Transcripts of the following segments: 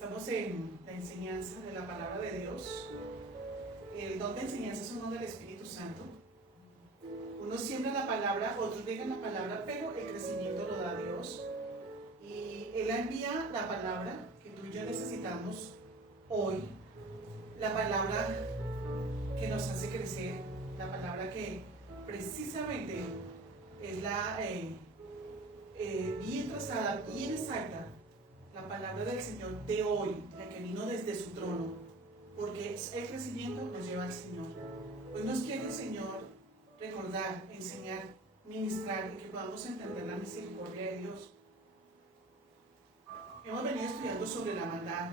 Estamos en la enseñanza de la palabra de Dios. El don de enseñanza es un don del Espíritu Santo. Unos siembran la palabra, otros riegan la palabra, pero el crecimiento lo da Dios. Y Él envía la palabra que tú y yo necesitamos hoy, la palabra que nos hace crecer, la palabra que precisamente es la bien trazada, bien exacta, la palabra del Señor de hoy, la que vino desde su trono, porque el crecimiento nos lleva al Señor. Hoy nos quiere el Señor recordar, enseñar, ministrar y que podamos entender la misericordia de Dios. Hemos venido estudiando sobre la maldad,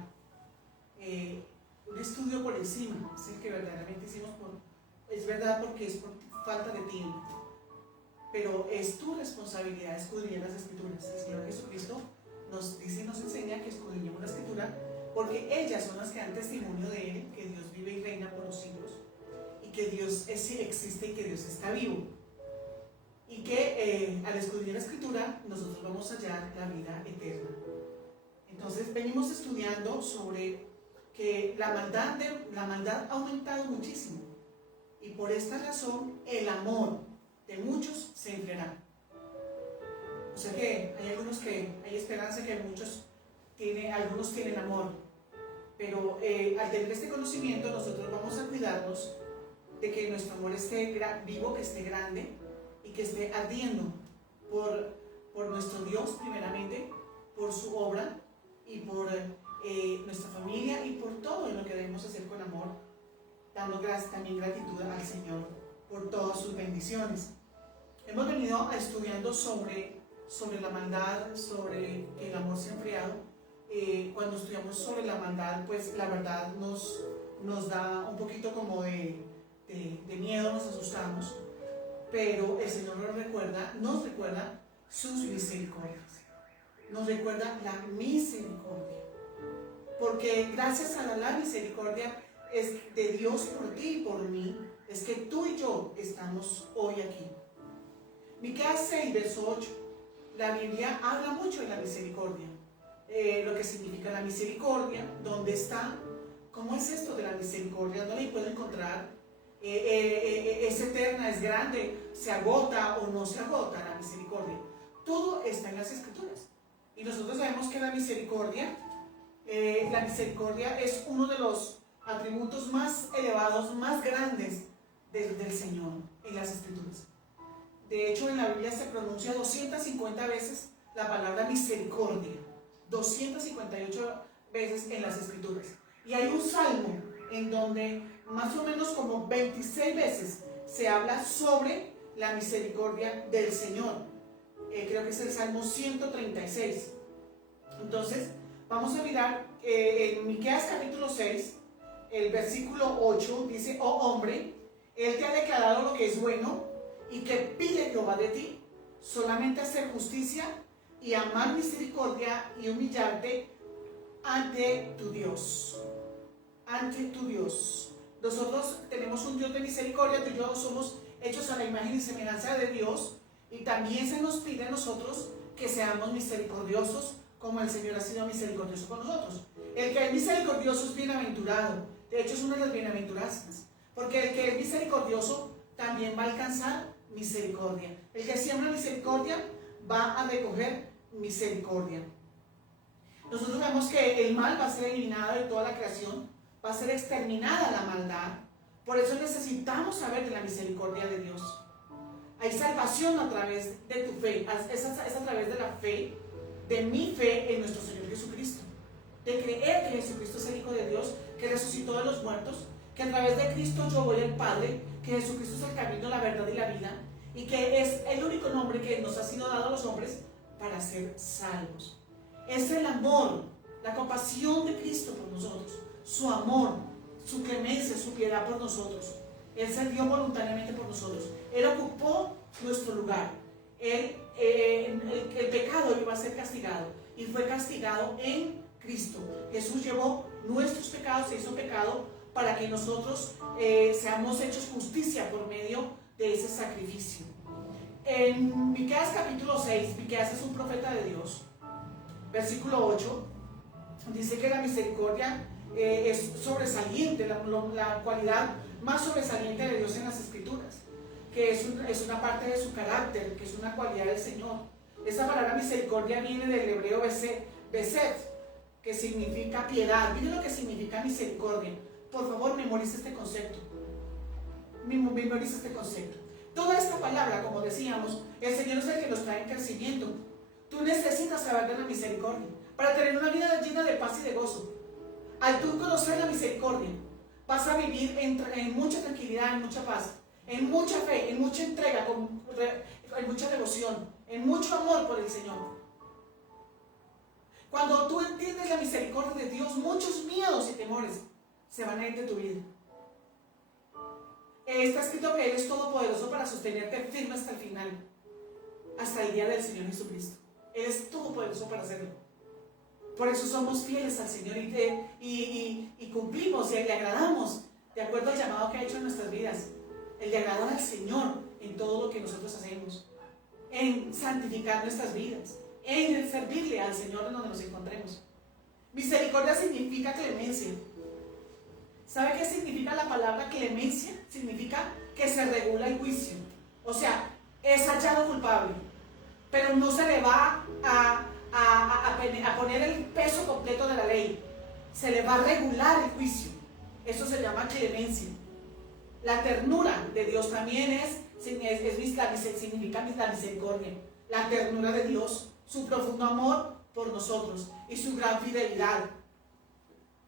un estudio por encima, es el que verdaderamente hicimos, es verdad porque es por falta de tiempo, pero es tu responsabilidad escudriñar las Escrituras. El Señor Jesucristo nos dice y nos enseña que escudriñemos la Escritura porque ellas son las que dan testimonio de Él, que Dios vive y reina por los siglos, y que Dios existe y que Dios está vivo, y que al escudriñar la Escritura nosotros vamos a hallar la vida eterna. Entonces venimos estudiando sobre que la maldad ha aumentado muchísimo, y por esta razón el amor de muchos se enfriará. O sea que hay esperanza que algunos tienen amor, pero al tener este conocimiento nosotros vamos a cuidarnos de que nuestro amor esté vivo, que esté grande y que esté ardiendo por nuestro Dios primeramente, por su obra y por nuestra familia y por todo lo que debemos hacer con amor, dando también gratitud al Señor por todas sus bendiciones. Hemos venido estudiando sobre la maldad, sobre que el amor se ha enfriado. Cuando estudiamos sobre la maldad, pues la verdad nos da un poquito como de miedo, nos asustamos, pero el Señor nos recuerda sus misericordias, nos recuerda la misericordia, porque gracias a la misericordia es de Dios por ti y por mí, es que tú y yo estamos hoy aquí. Miqueas 6, verso 8. La Biblia habla mucho de la misericordia, lo que significa la misericordia, dónde está, cómo es esto de la misericordia, dónde la puedo encontrar, es eterna, es grande, se agota o no se agota la misericordia. Todo está en las Escrituras. Y nosotros sabemos que la misericordia es uno de los atributos más elevados, más grandes del Señor en las Escrituras. De hecho, en la Biblia se pronuncia 250 veces la palabra misericordia, 258 veces en las Escrituras. Y hay un salmo en donde más o menos como 26 veces se habla sobre la misericordia del Señor. Creo que es el Salmo 136. Entonces, vamos a mirar en Miqueas capítulo 6, el versículo 8, dice: oh hombre, Él te ha declarado lo que es bueno, y que pide Jehová de ti, solamente hacer justicia y amar misericordia y humillarte ante tu Dios. Ante tu Dios. Nosotros tenemos un Dios de misericordia, tú y yo somos hechos a la imagen y semejanza de Dios, y también se nos pide a nosotros que seamos misericordiosos como el Señor ha sido misericordioso con nosotros. El que es misericordioso es bienaventurado. De hecho, es una de las bienaventuranzas, porque el que es misericordioso también va a alcanzar misericordia. El que siembra misericordia va a recoger misericordia. Nosotros vemos que el mal va a ser eliminado de toda la creación, va a ser exterminada la maldad. Por eso necesitamos saber de la misericordia de Dios. Hay salvación a través de tu fe, es a través de la fe, de mi fe en nuestro Señor Jesucristo, de creer que Jesucristo es el Hijo de Dios, que resucitó de los muertos, que a través de Cristo yo voy al Padre, que Jesucristo es el camino, la verdad y la vida, y que es el único nombre que nos ha sido dado a los hombres para ser salvos. Es el amor, la compasión de Cristo por nosotros, su amor, su clemencia, su piedad por nosotros. Él se dio voluntariamente por nosotros. Él ocupó nuestro lugar. El pecado iba a ser castigado, y fue castigado en Cristo. Jesús llevó nuestros pecados, se hizo pecado para que nosotros seamos hechos justicia por medio de ese sacrificio. En Miqueas capítulo 6, Miqueas es un profeta de Dios, versículo 8, dice que la misericordia es sobresaliente, la cualidad más sobresaliente de Dios en las Escrituras, que es una parte de su carácter, que es una cualidad del Señor. Esa palabra misericordia viene del hebreo beset, que significa piedad. Miren lo que significa misericordia. Por favor, memorice este concepto. Memorice este concepto. Toda esta palabra, como decíamos, el Señor es el que nos trae en crecimiento. Tú necesitas saber de la misericordia para tener una vida llena de paz y de gozo. Al tú conocer la misericordia, vas a vivir en mucha tranquilidad, en mucha paz, en mucha fe, en mucha entrega, en mucha devoción, en mucho amor por el Señor. Cuando tú entiendes la misericordia de Dios, muchos miedos y temores se van a ir de tu vida. Está escrito que Él es todopoderoso para sostenerte firme hasta el final, hasta el día del Señor Jesucristo. Él es todopoderoso para hacerlo. Por eso somos fieles al Señor y cumplimos y le agradamos de acuerdo al llamado que ha hecho en nuestras vidas. El de agradar al Señor en todo lo que nosotros hacemos, en santificar nuestras vidas, en el servirle al Señor en donde nos encontremos. Misericordia significa clemencia. ¿Sabe qué significa la palabra clemencia? Significa que se regula el juicio. O sea, es hallado culpable, pero no se le va a poner el peso completo de la ley. Se le va a regular el juicio. Eso se llama clemencia. La ternura de Dios también significa la misericordia. La ternura de Dios, su profundo amor por nosotros y su gran fidelidad.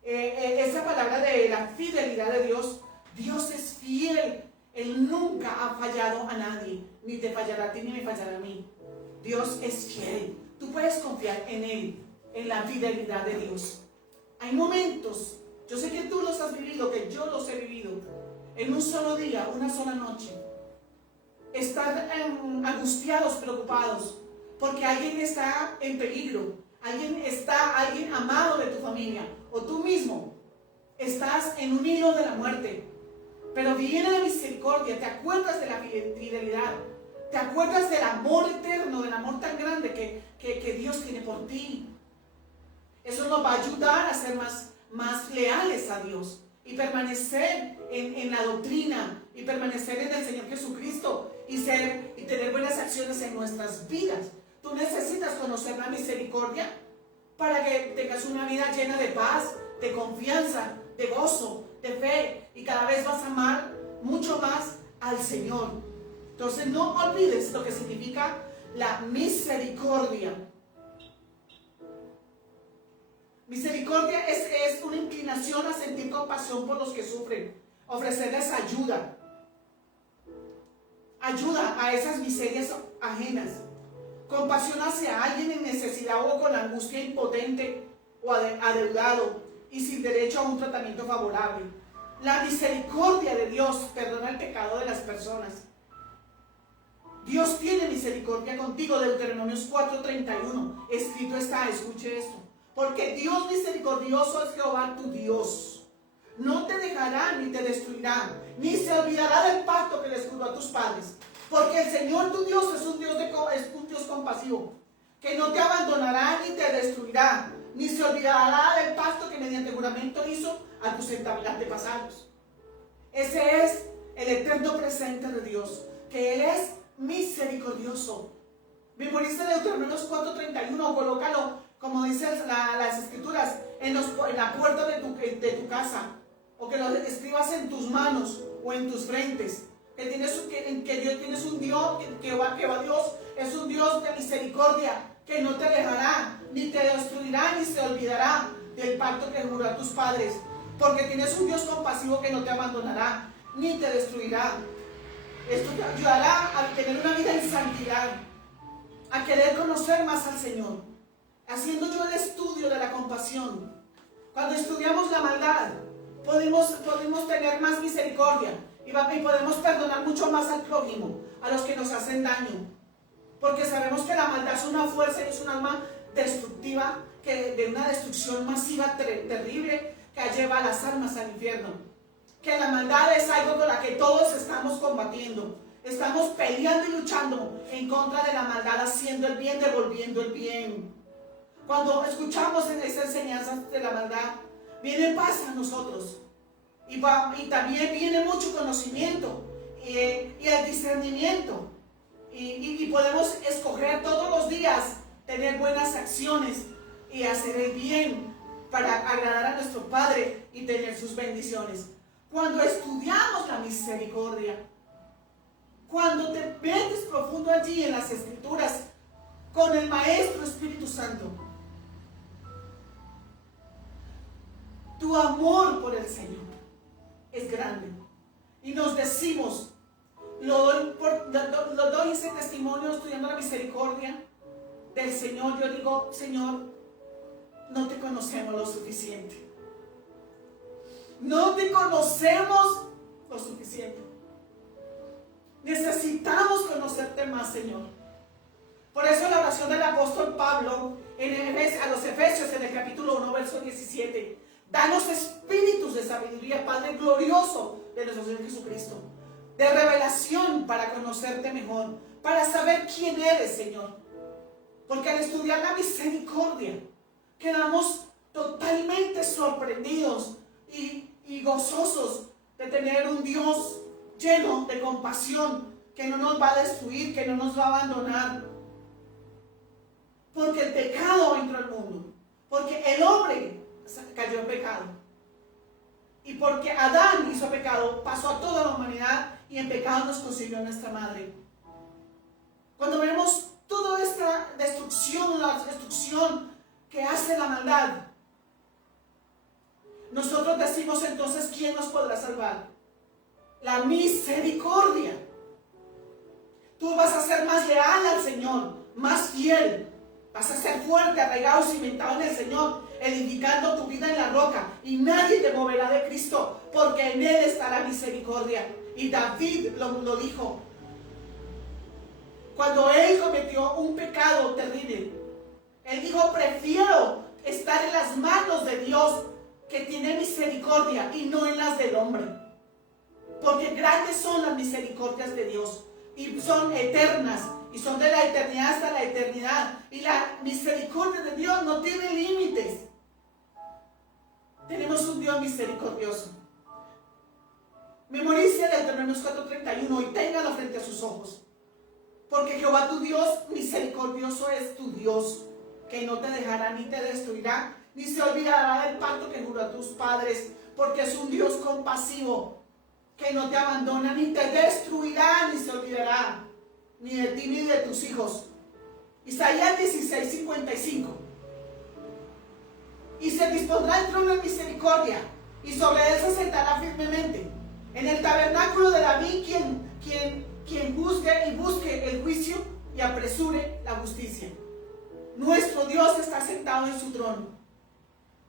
Esa palabra de la fidelidad de Dios, Dios es fiel. Él nunca ha fallado a nadie, ni te fallará a ti ni me fallará a mí. Dios es fiel. Tú puedes confiar en Él, en la fidelidad de Dios. Hay momentos, yo sé que tú los has vivido, que yo los he vivido, en un solo día, una sola noche. Estar angustiados, preocupados, porque alguien está en peligro, alguien amado de tu familia, o tú mismo estás en un hilo de la muerte. Pero viene la misericordia, te acuerdas de la fidelidad, te acuerdas del amor eterno, del amor tan grande que Dios tiene por ti. Eso nos va a ayudar a ser más leales a Dios y permanecer en la doctrina y permanecer en el Señor Jesucristo y tener buenas acciones en nuestras vidas. Tú necesitas conocer la misericordia para que tengas una vida llena de paz, de confianza, de gozo, de fe, y cada vez vas a amar mucho más al Señor. Entonces no olvides lo que significa la misericordia. Misericordia es una inclinación a sentir compasión por los que sufren, ofrecerles ayuda a esas miserias ajenas, compasión hacia alguien en necesidad o con angustia, impotente o adeudado y sin derecho a un tratamiento favorable. La misericordia de Dios perdona el pecado de las personas. Dios tiene misericordia contigo. Deuteronomios 4:31, escrito está, escuche esto: porque Dios misericordioso es Jehová tu Dios, no te dejará ni te destruirá, ni se olvidará del pacto que les juró a tus padres, porque el Señor tu Dios es un Dios compasivo, que no te abandonará ni te destruirá, ni se olvidará del pacto que mediante juramento hizo a tus antepasados. Ese es el eterno presente de Dios, que Él es misericordioso. Memoriza Deuteronomios 4:31, colócalo, como dicen las escrituras, en la puerta de tu casa, o que lo escribas en tus manos o en tus frentes. Que Dios tienes un Dios, que Dios es un Dios de misericordia, que no te dejará, ni te destruirá, ni se olvidará del pacto que juró a tus padres. Porque tienes un Dios compasivo que no te abandonará, ni te destruirá. Esto te ayudará a tener una vida en santidad, a querer conocer más al Señor. Haciendo yo el estudio de la compasión, cuando estudiamos la maldad, podemos tener más misericordia y podemos perdonar mucho más al prójimo, a los que nos hacen daño. Porque sabemos que la maldad es una fuerza y es un alma destructiva, de una destrucción masiva, terrible, que lleva a las almas al infierno. Que la maldad es algo con la que todos estamos combatiendo. Estamos peleando y luchando en contra de la maldad, haciendo el bien, devolviendo el bien. Cuando escuchamos en esas enseñanzas de la maldad, viene paz a nosotros. Y también viene mucho conocimiento y el discernimiento. Y podemos escoger todos los días tener buenas acciones y hacer el bien para agradar a nuestro Padre y tener sus bendiciones. Cuando estudiamos la misericordia, cuando te metes profundo allí en las Escrituras con el Maestro Espíritu Santo, tu amor por el Señor es grande. Y nos decimos, lo doy ese testimonio estudiando la misericordia del Señor. Yo digo, Señor, no te conocemos lo suficiente. No te conocemos lo suficiente. Necesitamos conocerte más, Señor. Por eso la oración del apóstol Pablo a los Efesios en el capítulo 1, verso 17. Danos espíritus de sabiduría, Padre glorioso de nuestro Señor Jesucristo, de revelación para conocerte mejor, para saber quién eres, Señor. Porque al estudiar la misericordia, quedamos totalmente sorprendidos y gozosos de tener un Dios lleno de compasión, que no nos va a destruir, que no nos va a abandonar. Porque el pecado entró al mundo, porque el hombre cayó en pecado, y porque Adán hizo pecado, pasó a toda la humanidad, y en pecado nos concibió nuestra madre. Cuando vemos toda esta destrucción, la destrucción que hace la maldad, nosotros decimos entonces, ¿quién nos podrá salvar? La misericordia. Tú vas a ser más leal al Señor, más fiel. Vas a ser fuerte, arraigado, cimentado en el Señor, edificando tu vida en la roca, y nadie te moverá de Cristo, porque en Él está la misericordia. Y David lo dijo cuando él cometió un pecado terrible. Él dijo, prefiero estar en las manos de Dios, que tiene misericordia, y no en las del hombre. Porque grandes son las misericordias de Dios, y son eternas, y son de la eternidad hasta la eternidad. Y la misericordia de Dios no tiene límites. Tenemos un Dios misericordioso. Memorice el Deuteronomio 4:31 y téngalo frente a sus ojos. Porque Jehová tu Dios misericordioso es tu Dios, que no te dejará ni te destruirá, ni se olvidará del pacto que juró a tus padres, porque es un Dios compasivo, que no te abandona, ni te destruirá, ni se olvidará, ni de ti ni de tus hijos. Isaías 16:55. Y se dispondrá el trono en misericordia, y sobre él se sentará firmemente. En el tabernáculo de David, quien juzgue y busque el juicio y apresure la justicia. Nuestro Dios está sentado en su trono.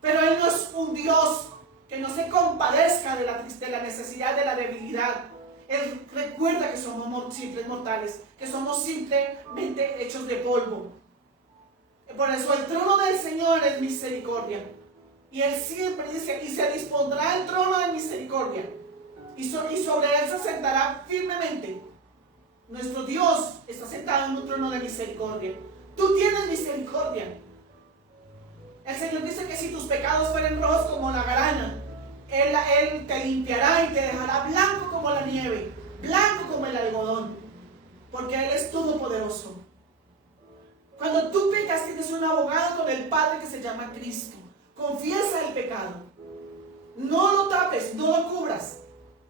Pero Él no es un Dios que no se compadezca de la necesidad, de la debilidad. Él recuerda que somos simples mortales, que somos simplemente hechos de polvo. Por eso el trono del Señor es misericordia. Y Él siempre dice, y se dispondrá el trono de misericordia, y sobre Él se sentará firmemente. Nuestro Dios está sentado en un trono de misericordia. Tú tienes misericordia. El Señor dice que si tus pecados fueren rojos como la grana, Él te limpiará y te dejará blanco como la nieve, blanco como el algodón, porque Él es todopoderoso. Cuando tú pecas, tienes un abogado con el Padre que se llama Cristo. Confiesa el pecado. No lo tapes, no lo cubras,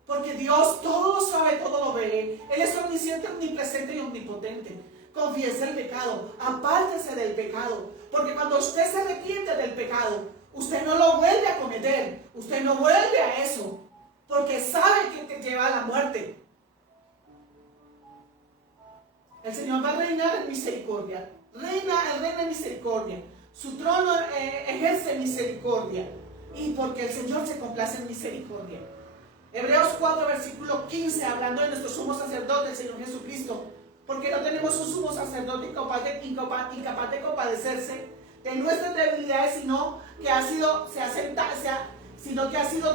porque Dios todo lo sabe, todo lo ve. Él es omnisciente, omnipresente y omnipotente. Confiesa el pecado, apártese del pecado, porque cuando usted se arrepiente del pecado, usted no lo vuelve a cometer, usted no vuelve a eso, porque sabe que te lleva a la muerte. El Señor va a reinar en misericordia. Él reina en misericordia. Su trono ejerce misericordia. Y porque el Señor se complace en misericordia. Hebreos 4, versículo 15, hablando de nuestro sumo sacerdote, el Señor Jesucristo. Porque no tenemos un sumo sacerdote incapaz de compadecerse de nuestras debilidades, sino que ha sido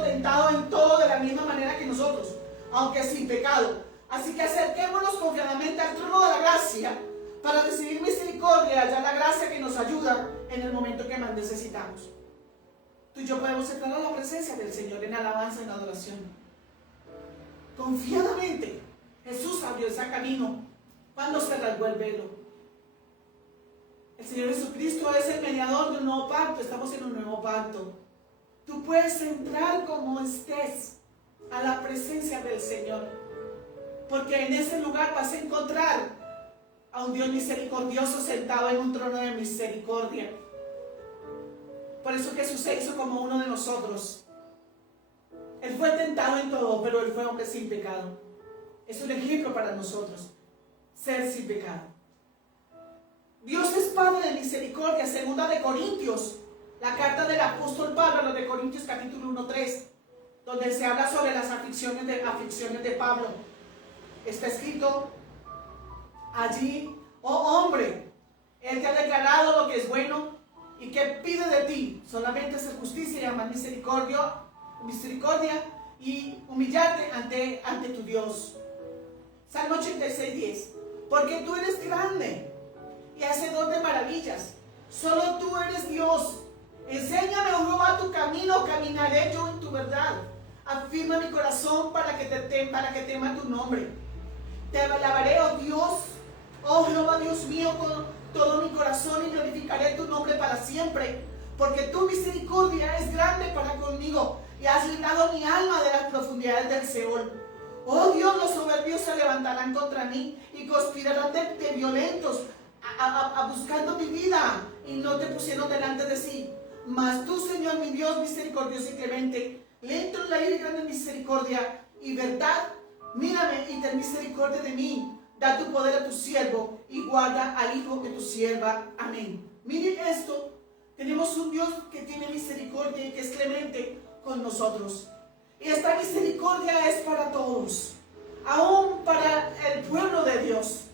tentado en todo de la misma manera que nosotros, aunque sin pecado. Así que acerquémonos confiadamente al trono de la gracia para recibir misericordia, ya la gracia que nos ayuda en el momento que más necesitamos. Tú y yo podemos entrar a la presencia del Señor en alabanza, en adoración. Confiadamente, Jesús abrió ese camino cuando se rasgó el velo. El Señor Jesucristo es el mediador de un nuevo pacto. Estamos en un nuevo pacto. Tú puedes entrar como estés a la presencia del Señor, porque en ese lugar vas a encontrar a un Dios misericordioso sentado en un trono de misericordia. Por eso Jesús se hizo como uno de nosotros. Él fue tentado en todo, pero Él fue hombre sin pecado. Es un ejemplo para nosotros, ser sin pecado. Dios es Padre de misericordia. Segunda de Corintios, la carta del apóstol Pablo a los de Corintios capítulo 1-3, donde se habla sobre las aflicciones de Pablo. Está escrito allí: oh hombre, Él te ha declarado lo que es bueno y que pide de ti solamente hacer justicia y amar misericordia y humillarte ante tu Dios. Salmo 86:10. Porque tú eres grande y hacedor de maravillas. Solo tú eres Dios. Enséñame, oh Jehová, tu camino, caminaré yo en tu verdad. Afirma mi corazón para que tema tu nombre. Te alabaré, oh Dios, oh Jehová, Dios mío, con todo mi corazón, y glorificaré tu nombre para siempre. Porque tu misericordia es grande para conmigo, y has librado mi alma de las profundidades del Seol. Oh Dios, los soberbios se levantarán contra mí y conspirarán de violentos, buscando mi vida, y no te pusieron delante de sí. Mas tú, Señor, mi Dios, misericordioso y clemente, lento en la ira y grande en misericordia y verdad, mírame y ten misericordia de mí. Da tu poder a tu siervo y guarda al hijo de tu sierva. Amén. Miren esto. Tenemos un Dios que tiene misericordia y que es clemente con nosotros. Y esta misericordia es para todos, aún para el pueblo de Dios.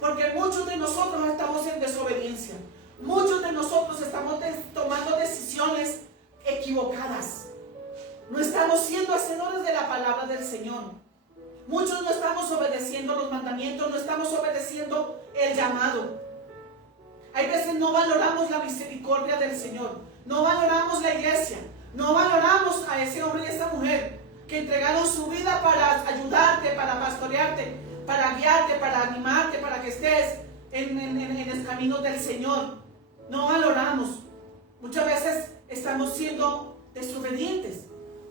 Porque muchos de nosotros estamos en desobediencia. Muchos de nosotros estamos tomando decisiones equivocadas. No estamos siendo hacedores de la palabra del Señor. Muchos no estamos obedeciendo los mandamientos, no estamos obedeciendo el llamado. Hay veces no valoramos la misericordia del Señor, no valoramos la iglesia, no valoramos a ese hombre y a esa mujer que entregaron su vida para ayudarte, para pastorearte, para guiarte, para animarte, para que estés en el camino del Señor. No valoramos. Muchas veces estamos siendo desobedientes.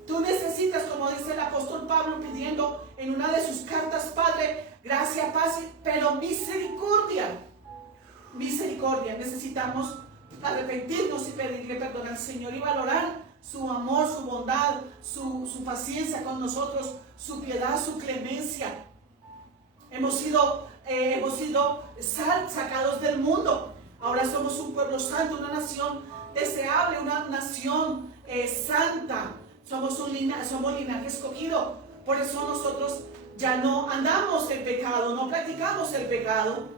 Tú necesitas, como dice el apóstol Pablo pidiendo en una de sus cartas: Padre, gracia, paz, pero misericordia. Misericordia. Necesitamos arrepentirnos y pedirle perdón al Señor y valorar su amor, su bondad, su paciencia con nosotros, su piedad, su clemencia. Hemos sido sacados del mundo. Ahora somos un pueblo santo, una nación deseable, una nación santa. Somos linaje escogido. Por eso nosotros ya no andamos en pecado, no practicamos el pecado.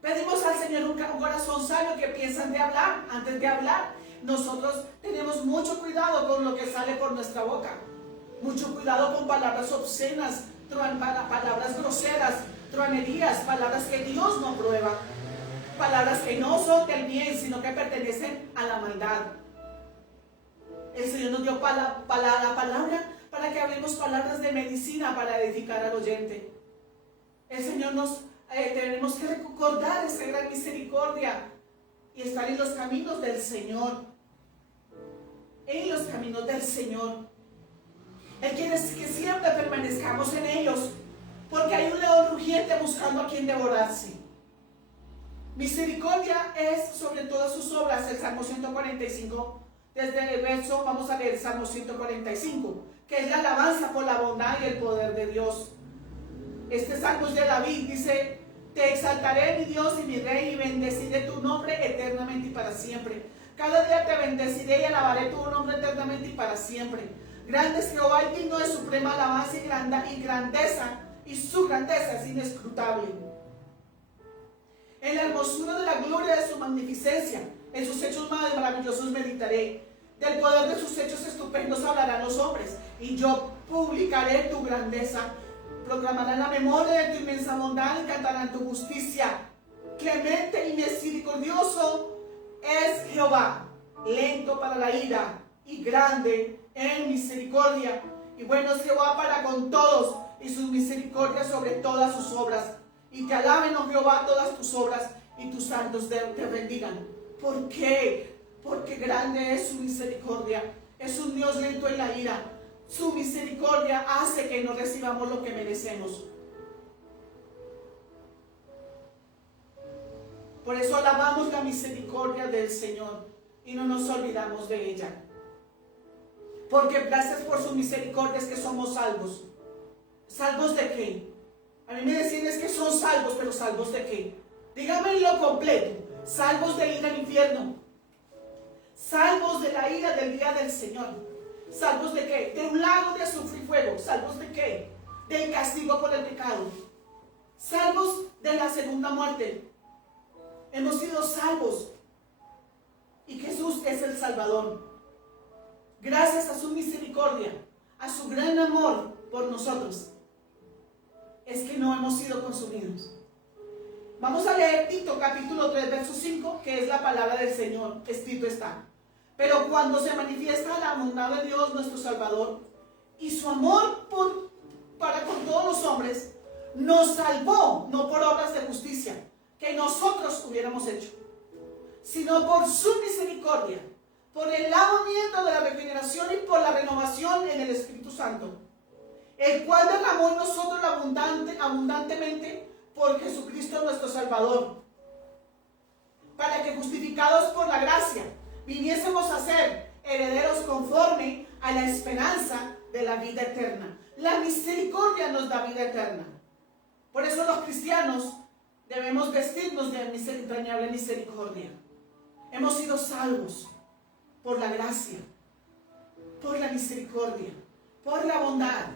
Pedimos al Señor un corazón sabio que piensa antes de hablar. Nosotros tenemos mucho cuidado con lo que sale por nuestra boca. Mucho cuidado con palabras obscenas, palabras groseras, truanerías, palabras que Dios no prueba. Palabras que no son del bien, sino que pertenecen a la maldad. El Señor nos dio la palabra para que hablemos palabras de medicina para edificar al oyente. El Señor tenemos que recordar esa gran misericordia y estar en los caminos del Señor. En los caminos del Señor. Él quiere que siempre permanezcamos en ellos, porque hay un león rugiente buscando a quien devorarse. Misericordia es sobre todas sus obras. El Salmo 145, desde el verso, vamos a leer el Salmo 145, que es la alabanza por la bondad y el poder de Dios. Este salmo es de David, dice: te exaltaré, mi Dios y mi Rey, y bendeciré tu nombre eternamente y para siempre. Cada día te bendeciré y alabaré tu nombre eternamente y para siempre. Grande es Jehová y digno de suprema alabanza y grandeza, y su grandeza es inescrutable. En la hermosura de la gloria de su magnificencia, en sus hechos más maravillosos meditaré. Del poder de sus hechos estupendos hablarán los hombres, y yo publicaré tu grandeza. Proclamarán la memoria de tu inmensa bondad y cantarán tu justicia. Clemente y misericordioso es Jehová, lento para la ira y grande en misericordia. Y bueno es Jehová para con todos, y sus misericordias sobre todas sus obras. Y te alaben, oh Jehová, todas tus obras, y tus santos te bendigan. ¿Por qué? Porque grande es su misericordia. Es un Dios lento en la ira. Su misericordia hace que no recibamos lo que merecemos. Por eso alabamos la misericordia del Señor y no nos olvidamos de ella. Porque gracias por su misericordia es que somos salvos. ¿Salvos de qué? A mí me decían es que son salvos, pero ¿salvos de qué? Dígame lo completo. Salvos del ir al infierno. Salvos de la ira del día del Señor. ¿Salvos de qué? De un lago de azufre y fuego. ¿Salvos de qué? Del castigo por el pecado. Salvos de la segunda muerte. Hemos sido salvos. Y Jesús es el Salvador. Gracias a su misericordia, a su gran amor por nosotros, es que no hemos sido consumidos. Vamos a leer Tito capítulo 3, verso 5, que es la palabra del Señor. Escrito está: pero cuando se manifiesta la bondad de Dios nuestro Salvador y su amor para con todos los hombres, nos salvó, no por obras de justicia que nosotros hubiéramos hecho, sino por su misericordia, por el lavamiento de la regeneración y por la renovación en el Espíritu Santo, el cual derramó en nosotros abundantemente por Jesucristo nuestro Salvador, para que justificados por la gracia viniésemos a ser herederos conforme a la esperanza de la vida eterna. La misericordia nos da vida eterna. Por eso los cristianos debemos vestirnos de entrañable misericordia. Hemos sido salvos por la gracia, por la misericordia, por la bondad,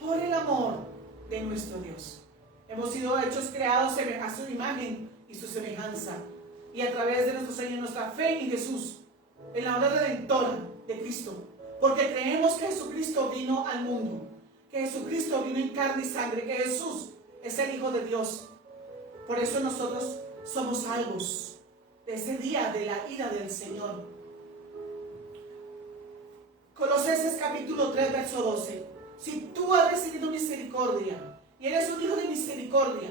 por el amor de nuestro Dios. Hemos sido hechos, creados a su imagen y su semejanza. Y a través de nuestro Señor, nuestra fe en Jesús, en la obra redentora de Cristo. Porque creemos que Jesucristo vino al mundo, que Jesucristo vino en carne y sangre, que Jesús es el Hijo de Dios. Por eso nosotros somos salvos de ese día de la ira del Señor. Colosenses capítulo 3, verso 12. Si tú has recibido misericordia y eres un hijo de misericordia,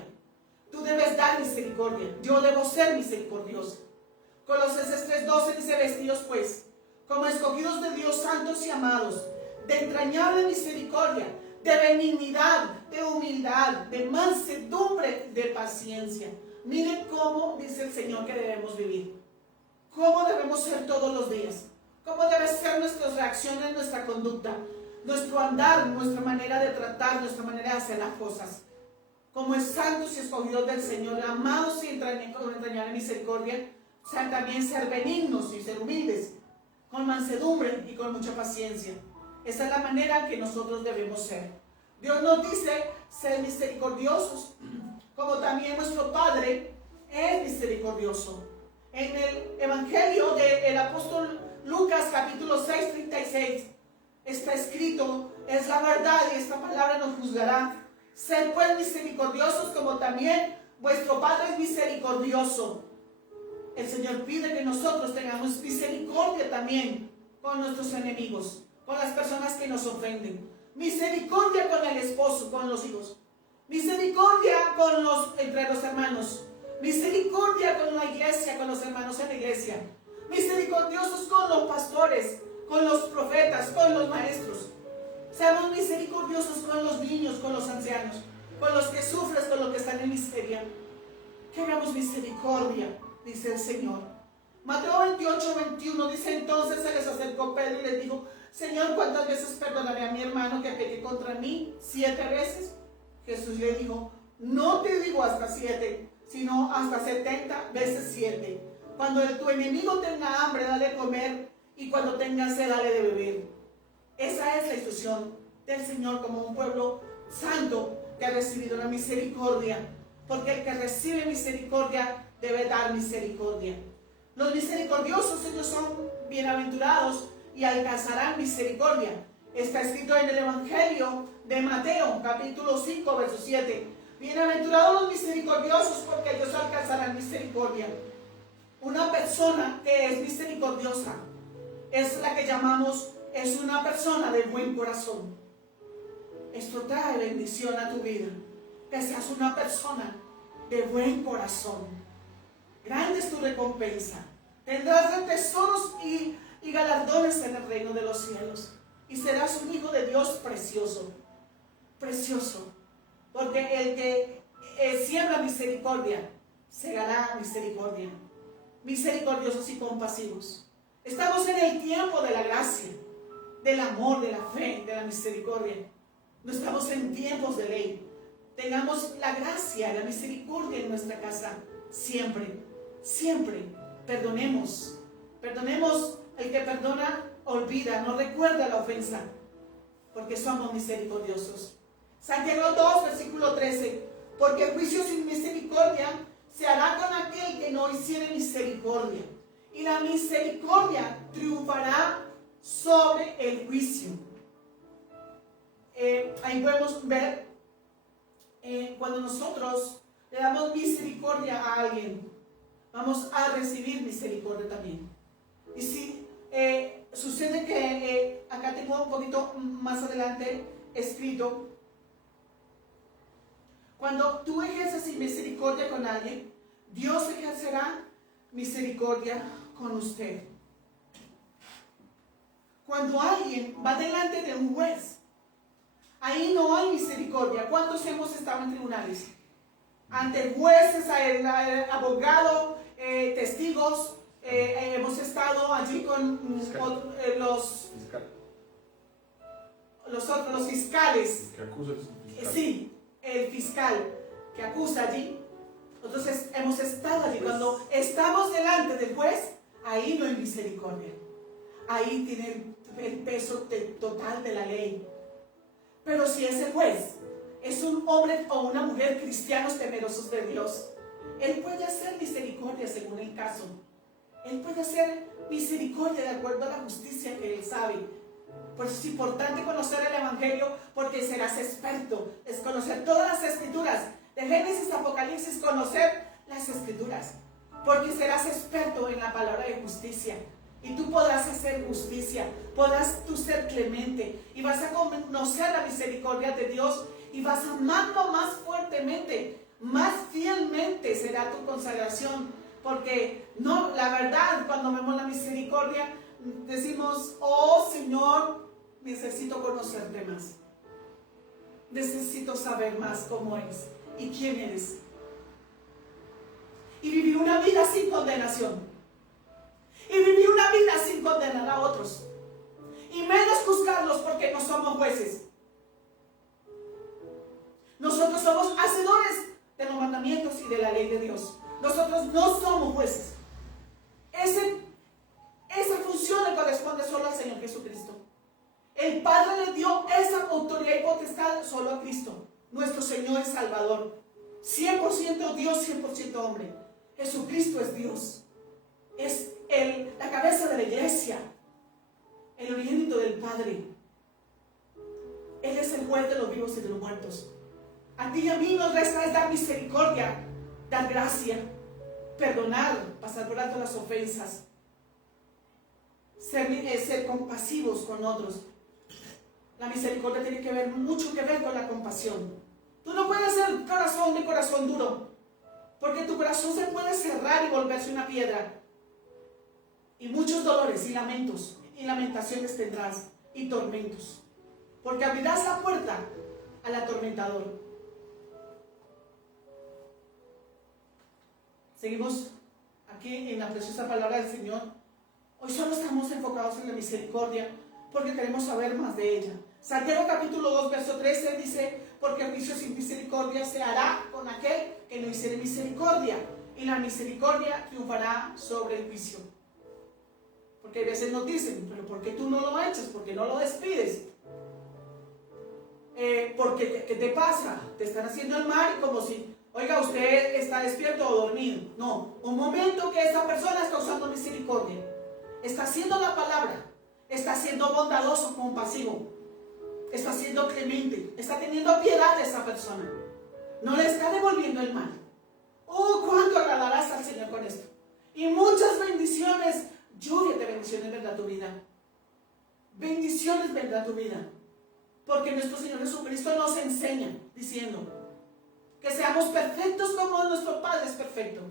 tú debes dar misericordia. Yo debo ser misericordioso. Colosenses 3:12 dice: vestidos pues como escogidos de Dios, santos y amados, de entrañable misericordia, de benignidad, de humildad, de mansedumbre, de paciencia. Miren cómo dice el Señor que debemos vivir. Cómo debemos ser todos los días. Cómo deben ser nuestras reacciones, nuestra conducta, nuestro andar, nuestra manera de tratar, nuestra manera de hacer las cosas. Como es santos y escogidos del Señor, amados y con entrañable misericordia, o sea, también ser benignos y ser humildes, con mansedumbre y con mucha paciencia. Esa es la manera que nosotros debemos ser. Dios nos dice ser misericordiosos, como también nuestro Padre es misericordioso. En el Evangelio del apóstol Lucas capítulo 6, 36 está escrito: es la verdad y esta palabra nos juzgará. Sed pues misericordiosos como también vuestro Padre es misericordioso. El Señor pide que nosotros tengamos misericordia también con nuestros enemigos, con las personas que nos ofenden. Misericordia con el esposo, con los hijos. Misericordia entre los hermanos. Misericordia con la iglesia, con los hermanos en la iglesia. Misericordiosos con los pastores, con los profetas, con los maestros. Seamos misericordiosos con los niños, con los ancianos, con los que sufren, con los que están en miseria. Que hagamos misericordia, dice el Señor. Mateo 28, 21 dice: entonces se les acercó Pedro y les dijo: Señor, ¿cuántas veces perdonaré a mi hermano que peque contra mí? ¿7 veces? Jesús le dijo: no te digo hasta 7, sino hasta 70 veces 7. Cuando tu enemigo tenga hambre, dale de comer, y cuando tenga sed, dale de beber. Esa es la instrucción del Señor como un pueblo santo que ha recibido la misericordia, porque el que recibe misericordia debe dar misericordia. Los misericordiosos, ellos son bienaventurados y alcanzarán misericordia. Está escrito en el Evangelio de Mateo, capítulo 5, verso 7. Bienaventurados los misericordiosos, porque ellos alcanzarán misericordia. Una persona que es misericordiosa es la que llamamos, es una persona de buen corazón. Esto trae bendición a tu vida, que seas una persona de buen corazón. Grande es tu recompensa. Tendrás tesoros y galardones en el reino de los cielos. Y serás un hijo de Dios precioso. Precioso. Porque el que siembra misericordia, segará misericordia. Misericordiosos y compasivos. Estamos en el tiempo de la gracia, del amor, de la fe, de la misericordia. No estamos en tiempos de ley. Tengamos la gracia, la misericordia en nuestra casa. Siempre, siempre. Perdonemos. Perdonemos. El que perdona, olvida, no recuerda la ofensa. Porque somos misericordiosos. Santiago 2, versículo 13. Porque juicio sin misericordia se hará con aquel que no hiciere misericordia. Y la misericordia triunfará sobre el juicio. Ahí podemos ver cuando nosotros le damos misericordia a alguien, vamos a recibir misericordia también. Y si sucede que acá tengo un poquito más adelante escrito, cuando tú ejerces misericordia con alguien, Dios ejercerá misericordia con usted. Cuando alguien va delante de un juez, ahí no hay misericordia. ¿Cuántos hemos estado en tribunales? Ante jueces, abogados, testigos. Hemos estado allí con los fiscales. Que acusa el fiscal. Sí, el fiscal que acusa allí. Entonces hemos estado allí. Cuando estamos delante del juez, ahí no hay misericordia. Ahí tiene el peso total de la ley. Pero si ese juez es un hombre o una mujer cristianos temerosos de Dios, él puede hacer misericordia según el caso. Él puede hacer misericordia de acuerdo a la justicia que él sabe. Por eso es importante conocer el Evangelio, porque serás experto. Es conocer todas las Escrituras. De Génesis a Apocalipsis, conocer las Escrituras. Porque serás experto en la palabra de justicia. Y tú podrás hacer justicia. Podrás tú ser clemente. Y vas a conocer la misericordia de Dios. Y vas a amarlo más fuertemente. Más fielmente será tu consagración. Porque no, la verdad, cuando vemos la misericordia, decimos: oh Señor, necesito conocerte más. Necesito saber más cómo eres y quién eres. Y vivir una vida sin condenación. Y vivir una vida sin condenar a otros. Y menos juzgarlos porque no somos jueces. Nosotros somos hacedores de los mandamientos y de la ley de Dios. Nosotros no somos jueces. Esa función le corresponde solo al Señor Jesucristo. El Padre le dio esa autoridad y potestad solo a Cristo, nuestro Señor y Salvador. 100% Dios, 100% hombre. Jesucristo es Dios. Es la cabeza de la iglesia. El unigénito del Padre. Él es el juez de los vivos y de los muertos. A ti y a mí nos resta es dar misericordia, dar gracia, perdonar, pasar por alto las ofensas, ser compasivos con otros. La misericordia tiene mucho que ver con la compasión. Tú no puedes ser corazón duro, porque tu corazón se puede cerrar y volverse una piedra. Y muchos dolores y lamentos y lamentaciones tendrás y tormentos, porque abrirás la puerta al atormentador. Seguimos aquí en la preciosa palabra del Señor. Hoy solo estamos enfocados en la misericordia porque queremos saber más de ella. Santiago capítulo 2, verso 13 dice: porque el juicio sin misericordia se hará con aquel que no hiciere misericordia, y la misericordia triunfará sobre el juicio. Porque a veces nos dicen: pero ¿por qué tú no lo echas? ¿Por qué no lo despides? Porque ¿qué te pasa? Te están haciendo el mal, como si, oiga, usted está despierto o dormido. No, un momento que esa persona está usando misericordia, está haciendo la palabra, está siendo bondadoso, compasivo, está siendo clemente, está teniendo piedad de esa persona, no le está devolviendo el mal. ¿Cuánto agradarás al Señor con esto? Y muchas bendiciones, lluvia de bendiciones vendrá a tu vida. Bendiciones vendrá a tu vida. Porque nuestro Señor Jesucristo nos enseña diciendo que seamos perfectos como nuestro Padre es perfecto.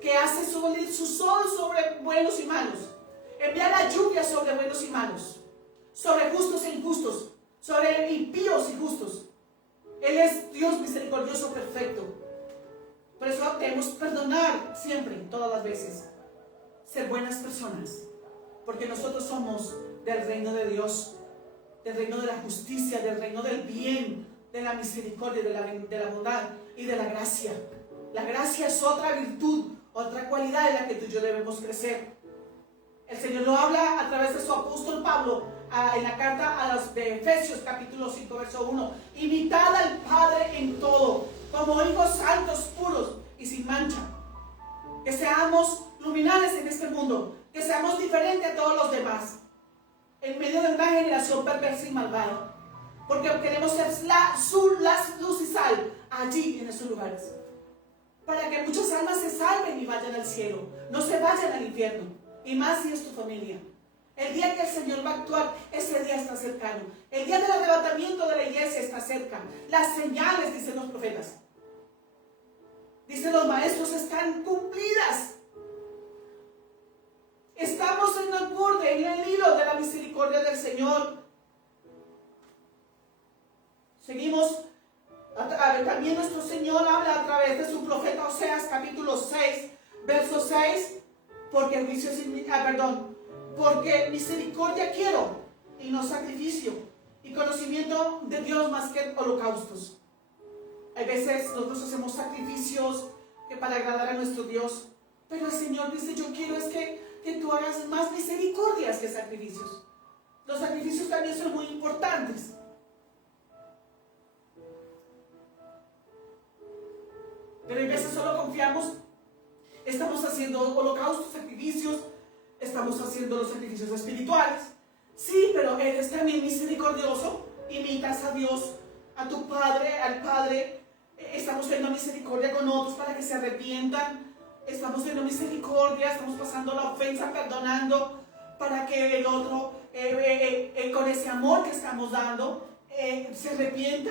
Que hace salir su sol sobre buenos y malos. Envía la lluvia sobre buenos y malos. Sobre justos e injustos. Sobre impíos y justos. Él es Dios misericordioso perfecto. Por eso debemos perdonar siempre, todas las veces. Ser buenas personas. Porque nosotros somos del reino de Dios. Del reino de la justicia, del reino del bien, de la misericordia, de la bondad y de la gracia. La gracia es otra virtud, otra cualidad en la que tú y yo debemos crecer. El Señor lo habla a través de su apóstol Pablo en la carta a los de Efesios capítulo 5 verso 1. Imitad al Padre en todo, como hijos santos, puros y sin mancha. Que seamos luminares en este mundo, que seamos diferentes a todos los demás. En medio de una generación perversa y malvada. Porque queremos ser luz y sal allí en esos lugares. Para que muchas almas se salven y vayan al cielo. No se vayan al infierno. Y más si es tu familia. El día que el Señor va a actuar, ese día está cercano. El día del arrebatamiento de la iglesia está cerca. Las señales, dicen los profetas. Dicen los maestros, están cumplidas. Estamos en el borde, en el hilo de la misericordia del Señor. Seguimos. También nuestro Señor habla a través de su profeta Oseas, capítulo 6, verso 6. Porque misericordia quiero y no sacrificio. Y conocimiento de Dios más que holocaustos. Hay veces nosotros hacemos sacrificios que para agradar a nuestro Dios. Pero el Señor dice, yo quiero es que tú hagas más misericordias que sacrificios. Los sacrificios también son muy importantes. Pero a veces solo confiamos, estamos haciendo holocaustos, sacrificios, estamos haciendo los sacrificios espirituales. Sí, pero eres también misericordioso, imitas a Dios, a tu Padre, al Padre. Estamos teniendo misericordia con otros para que se arrepientan. Estamos teniendo misericordia, estamos pasando la ofensa, perdonando, para que el otro, con ese amor que estamos dando, se arrepienta.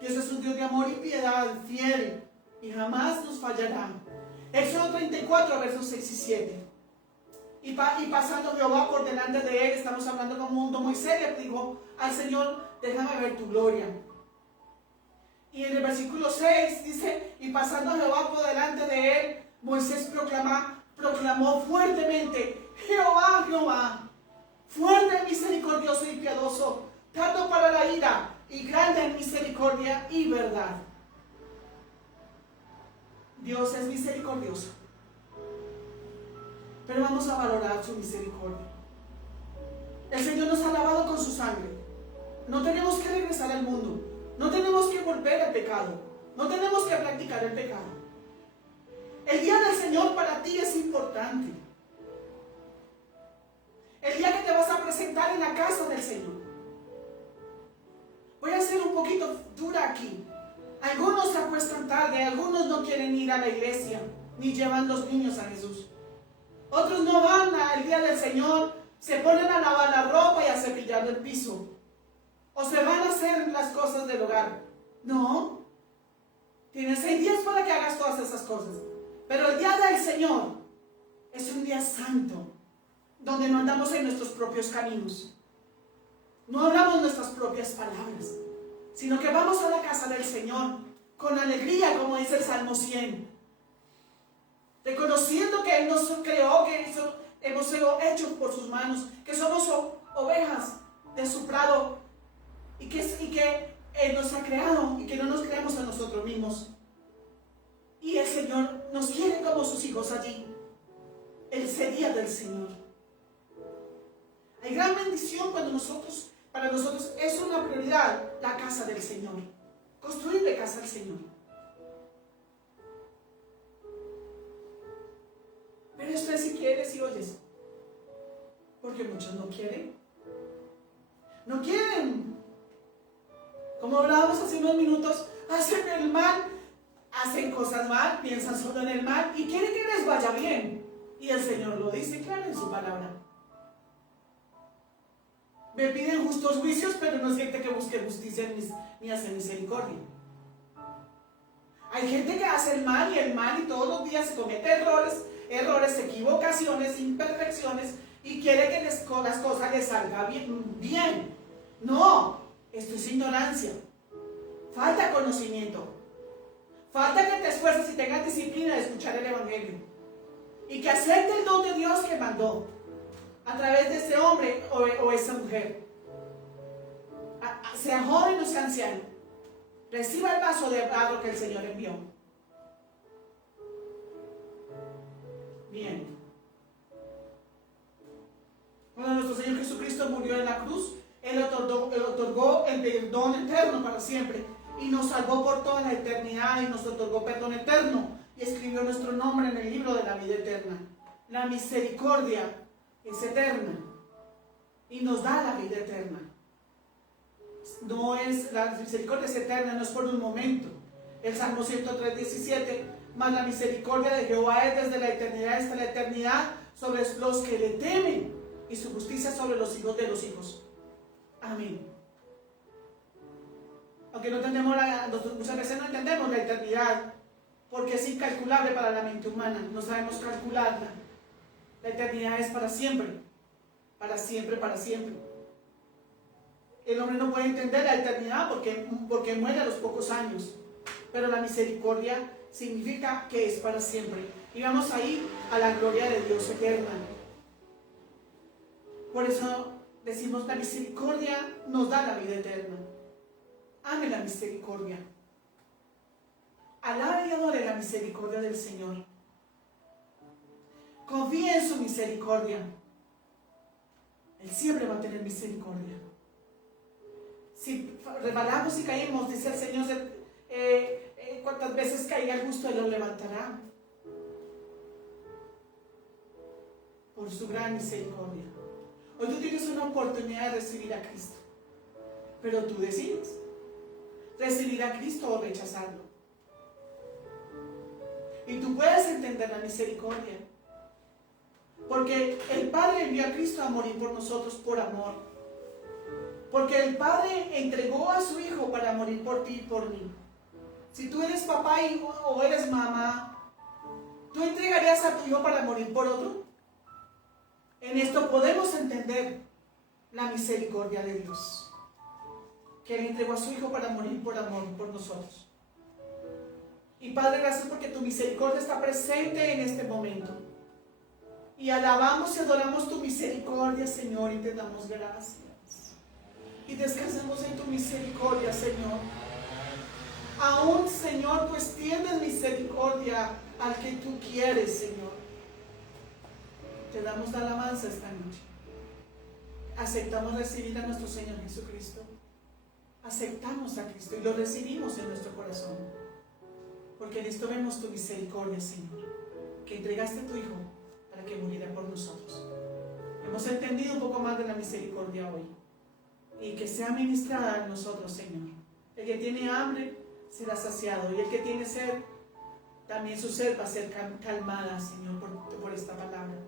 Dios es un Dios de amor y piedad, fiel, y jamás nos fallará. Éxodo 34, versos 6 y 7. Y pasando Jehová por delante de él, estamos hablando como un mundo Moisés le dijo al Señor, déjame ver tu gloria. Y en el versículo 6 dice, y pasando Jehová por delante de él, Moisés proclamó fuertemente, Jehová, Jehová, fuerte, misericordioso y piadoso, tardo para la ira y grande en misericordia y verdad. Dios es misericordioso, pero vamos a valorar su misericordia. El Señor nos ha lavado con su sangre. No tenemos que regresar al mundo. No tenemos que volver al pecado. No tenemos que practicar el pecado. El día del Señor para ti es importante. El día que te vas a presentar en la casa del Señor. Voy a ser un poquito dura aquí. Algunos se acuestan tarde, algunos no quieren ir a la iglesia, ni llevan los niños a Jesús. Otros no van al día del Señor, se ponen a lavar la ropa y a cepillar el piso. O se van a hacer las cosas del hogar. No. Tienes 6 días para que hagas todas esas cosas. Pero el día del Señor es un día santo, donde no andamos en nuestros propios caminos. No hablamos nuestras propias palabras, sino que vamos a la casa del Señor con alegría, como dice el Salmo 100. Reconociendo que Él nos creó, que hemos sido hechos por sus manos, que somos ovejas de su prado y que Él nos ha creado y que no nos creamos a nosotros mismos. Y el Señor nos quiere como sus hijos allí. El día del Señor. Hay gran bendición cuando para nosotros es una prioridad la casa del Señor. Construirle casa al Señor. Pero esto es si quieres y oyes. Porque muchos no quieren. No quieren. Como hablábamos hace unos minutos, hacen el mal hacen cosas mal, piensan solo en el mal y quieren que les vaya bien. Y el Señor lo dice claro en su palabra. Me piden justos juicios, pero no es gente que busque justicia ni hace misericordia. Hay gente que hace el mal y todos los días se comete errores, equivocaciones, imperfecciones y quiere que las cosas les salgan bien. No, esto es ignorancia. Falta conocimiento. Falta que te esfuerces y tengas disciplina de escuchar el Evangelio. Y que acepte el don de Dios que mandó a través de ese hombre o esa mujer. Sea joven o sea anciano. Reciba el vaso de barro que el Señor envió. Bien. Cuando nuestro Señor Jesucristo murió en la cruz, Él otorgó el perdón eterno para siempre. Y nos salvó por toda la eternidad y nos otorgó perdón eterno. Y escribió nuestro nombre en el libro de la vida eterna. La misericordia es eterna. Y nos da la vida eterna. La misericordia es eterna, no es por un momento. El Salmo 103:17, mas la misericordia de Jehová es desde la eternidad hasta la eternidad sobre los que le temen, y su justicia sobre los hijos de los hijos. Amén. Aunque muchas veces no entendemos la eternidad, porque es incalculable para la mente humana, no sabemos calcularla. La eternidad es para siempre, para siempre, para siempre. El hombre no puede entender la eternidad porque muere a los pocos años. Pero la misericordia significa que es para siempre. Y vamos a ir a la gloria de Dios eterna. Por eso decimos, la misericordia nos da la vida eterna. Ame la misericordia. Alabe y adore la misericordia del Señor. Confíe en su misericordia. Él siempre va a tener misericordia. Si resbalamos y caímos, dice el Señor, cuantas veces caiga el justo, Él lo levantará. Por su gran misericordia. Hoy tú tienes una oportunidad de recibir a Cristo. Pero tú decides recibir a Cristo o rechazarlo. Y tú puedes entender la misericordia. Porque el Padre envió a Cristo a morir por nosotros por amor. Porque el Padre entregó a su Hijo para morir por ti y por mí. Si tú eres papá o eres mamá, ¿tú entregarías a tu hijo para morir por otro? En esto podemos entender la misericordia de Dios. Que Él entregó a su Hijo para morir por amor por nosotros. Y Padre, gracias porque tu misericordia está presente en este momento. Y alabamos y adoramos tu misericordia, Señor, y te damos gracias. Y descansemos en tu misericordia, Señor. Aún, Señor, tú extiendes misericordia al que tú quieres, Señor. Te damos la alabanza esta noche. Aceptamos recibir a nuestro Señor Jesucristo. Aceptamos a Cristo y lo recibimos en nuestro corazón. Porque en esto vemos tu misericordia, Señor. Que entregaste a tu Hijo para que muriera por nosotros. Hemos entendido un poco más de la misericordia hoy. Y que sea ministrada a nosotros, Señor. El que tiene hambre será saciado. Y el que tiene sed, también su sed va a ser calmada, Señor, por esta palabra.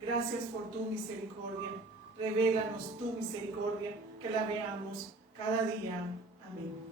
Gracias por tu misericordia. Revélanos tu misericordia, que la veamos cada día. Amén.